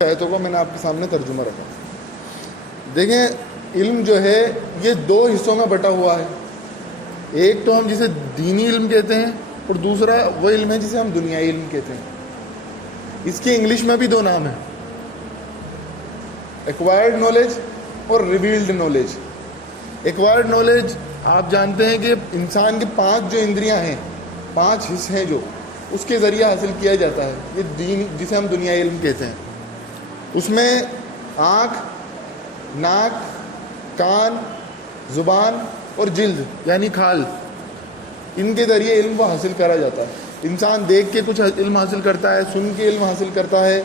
آیتوں کو میں نے آپ کے سامنے ترجمہ رکھا. دیکھیں علم جو ہے یہ دو حصوں میں بٹا ہوا ہے. ایک تو ہم جسے دینی علم کہتے ہیں اور دوسرا وہ علم ہے جسے ہم دنیائی علم کہتے ہیں. اس کی انگلش میں بھی دو نام ہیں، ایکوائرڈ نالج اور ریویلڈ نالج. ایکوائرڈ نالج آپ جانتے ہیں کہ انسان کے 5 جو اندریاں ہیں، 5 حص ہیں جو اس کے ذریعے حاصل کیا جاتا ہے. یہ دین جسے ہم دنیائی علم کہتے ہیں. اس میں آنکھ، ناک، کان، زبان اور جلد یعنی کھال، ان کے ذریعے علم کو حاصل کرا جاتا ہے. انسان دیکھ کے کچھ علم حاصل کرتا ہے، سن کے علم حاصل کرتا ہے،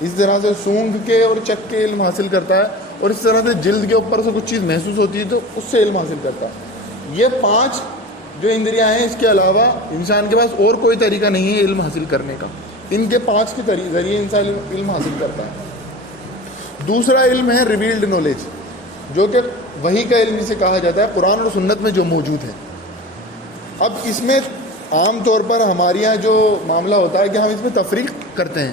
اس طرح سے سونگھ کے اور چکھ کے علم حاصل کرتا ہے، اور اس طرح سے جلد کے اوپر سے کچھ چیز محسوس ہوتی ہے تو اس سے علم حاصل کرتا ہے. یہ 5 جو اندریاں ہیں، اس کے علاوہ انسان کے پاس اور کوئی طریقہ نہیں ہے علم حاصل کرنے کا. ان کے 5 کے ذریعے انسان علم حاصل کرتا ہے. دوسرا علم ہے ریویلڈ نالج، جو کہ وحی کا علم جسے کہا جاتا ہے، قرآن اور سنت میں جو موجود ہے. اب اس میں عام طور پر ہمارے یہاں جو معاملہ ہوتا ہے کہ ہم اس میں تفریق کرتے ہیں،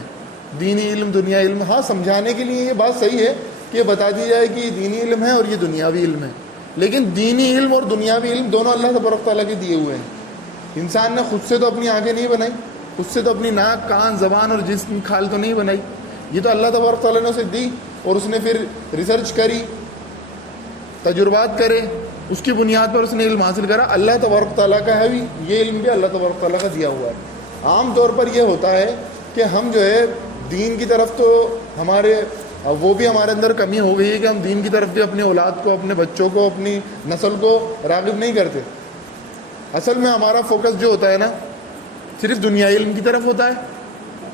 دینی علم دنیا علم. ہاں، سمجھانے کے لیے یہ بات صحیح ہے کہ یہ بتا دی جائے کہ یہ دینی علم ہے اور یہ دنیاوی علم ہے، لیکن دینی علم اور دنیاوی علم دونوں اللہ تبارک تعالیٰ کے دیے ہوئے ہیں. انسان نے خود سے تو اپنی آنکھیں نہیں بنائی، خود سے تو اپنی ناک، کان، زبان اور جسم کھال تو نہیں بنائی. یہ تو اللہ تبارک تعالیٰ نے اسے دی، اور اس نے پھر ریسرچ کری، تجربات کرے، اس کی بنیاد پر اس نے علم حاصل کرا. اللہ تبارک تعالیٰ کا ہے بھی یہ علم، بھی اللہ تبارک تعالیٰ کا دیا ہوا ہے. عام طور پر یہ ہوتا ہے کہ ہم جو ہے دین کی طرف تو وہ بھی ہمارے اندر کمی ہو گئی ہے کہ ہم دین کی طرف بھی اپنی اولاد کو، اپنے بچوں کو، اپنی نسل کو راغب نہیں کرتے. اصل میں ہمارا فوکس جو ہوتا ہے نا، صرف دنیائی علم کی طرف ہوتا ہے،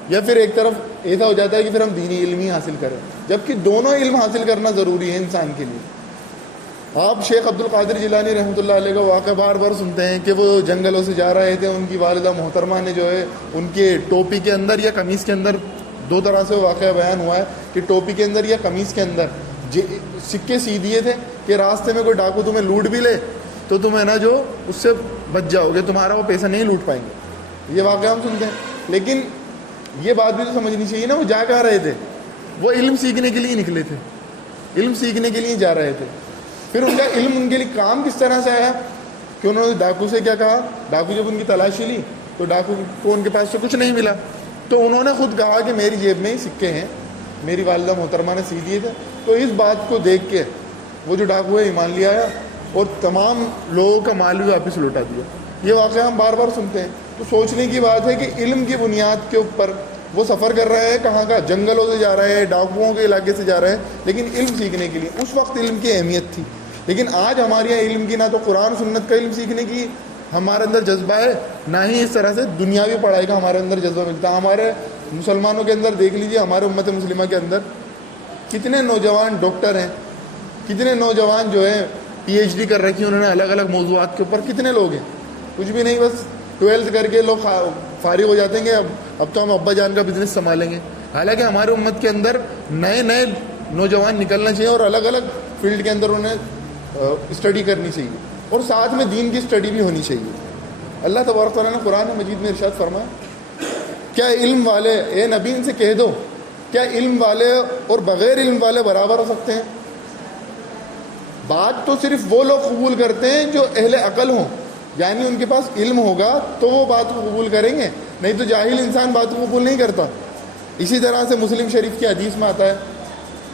یا پھر ایک طرف ایسا ہو جاتا ہے کہ پھر ہم دینی علم ہی حاصل کریں، جبکہ دونوں علم حاصل کرنا ضروری ہے انسان کے لیے. آپ شیخ عبد القادر جیلانی رحمۃ اللہ علیہ کا واقعہ بار بار سنتے ہیں کہ وہ جنگلوں سے جا رہے تھے. ان کی والدہ محترمہ نے جو ہے ان کے ٹوپی کے اندر یا قمیص کے اندر، 2 طرح سے واقعہ بیان ہوا ہے کہ ٹوپی کے اندر یا قمیص کے اندر سکے سی دیے تھے کہ راستے میں کوئی ڈاکو تمہیں لوٹ بھی لے تو تمہیں نا جو اس سے بچ جاؤ گے، تمہارا وہ پیسہ نہیں لوٹ پائیں گے. یہ واقعہ ہم سنتے ہیں. لیکن یہ بات بھی تو سمجھنی چاہیے نا، وہ جا کہاں رہے تھے؟ وہ علم سیکھنے کے لیے نکلے تھے، علم سیکھنے کے لیے جا رہے تھے. پھر ان کا علم ان کے لیے کام کس طرح سے آیا کہ انہوں نے ڈاکو سے کیا کہا؟ ڈاکو جب ان کی تلاشی لی تو ڈاکو کو ان کے پاس سے کچھ نہیں ملا، تو انہوں نے خود کہا کہ میری جیب میں ہی سکے ہیں، میری والدہ محترمہ نے سی دیے تھے. تو اس بات کو دیکھ کے وہ جو ڈاکو ہے ایمان لے آیا اور تمام لوگوں کا مال بھی واپس لوٹا دیا. یہ واقعہ ہم بار بار سنتے ہیں. تو سوچنے کی بات ہے کہ علم کی بنیاد کے اوپر وہ سفر کر رہے ہیں، کہاں کا؟ جنگلوں سے جا رہے ہیں، ڈاکوؤں کے علاقے سے جا رہے ہیں، لیکن علم سیکھنے کے لیے. اس وقت علم کی اہمیت تھی، لیکن آج ہمارے یہاں علم کی نہ تو قرآن سنت کا علم سیکھنے کی ہمارے اندر جذبہ ہے، نہ ہی اس طرح سے دنیاوی پڑھائی کا ہمارے اندر جذبہ ملتا ہے. ہمارے مسلمانوں کے اندر دیکھ لیجیے، ہمارے امت مسلمہ کے اندر کتنے نوجوان ڈاکٹر ہیں، کتنے نوجوان جو ہیں PhD کر رکھی انہوں نے الگ الگ موضوعات کے اوپر. کتنے لوگ ہیں؟ کچھ بھی نہیں، بس 12th کر کے لوگ فارغ ہو جاتے ہیں کہ اب تو ہم ابا جان کا بزنس سنبھالیں گے. حالانکہ ہمارے امت کے اندر نئے نئے نوجوان نکلنا چاہیے اور الگ الگ فیلڈ کے اندر انہیں اسٹڈی کرنی چاہیے، اور ساتھ میں دین کی اسٹڈی بھی ہونی چاہیے. اللہ تبارک تعالیٰ نے قرآن مجید میں ارشاد فرمایا، کیا علم والے، اے نبی ان سے کہہ دو، کیا علم والے اور بغیر علم والے برابر ہو سکتے ہیں؟ بات تو صرف وہ لوگ قبول کرتے ہیں جو اہل عقل ہوں، یعنی ان کے پاس علم ہوگا تو وہ بات کو قبول کریں گے، نہیں تو جاہل انسان بات کو قبول نہیں کرتا. اسی طرح سے مسلم شریف کی حدیث میں آتا ہے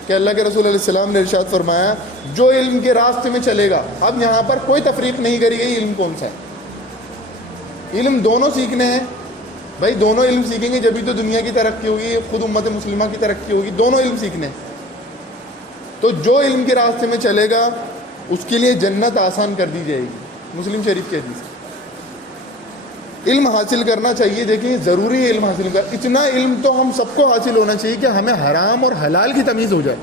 کہ اللہ کے رسول علیہ السلام نے ارشاد فرمایا، جو علم کے راستے میں چلے گا. اب یہاں پر کوئی تفریق نہیں کری گئی علم کون سا ہے. علم دونوں سیکھنے ہیں بھائی، دونوں علم سیکھیں گے جبھی تو دنیا کی ترقی ہوگی، خود امت مسلمہ کی ترقی ہوگی. دونوں علم سیکھنے ہیں. تو جو علم کے راستے میں چلے گا اس کے لیے جنت آسان کر دی جائے گی. مسلم شریف کی حدیث. علم حاصل کرنا چاہیے. دیکھیں ضروری ہے علم حاصل کرنا. اتنا علم تو ہم سب کو حاصل ہونا چاہیے کہ ہمیں حرام اور حلال کی تمیز ہو جائے.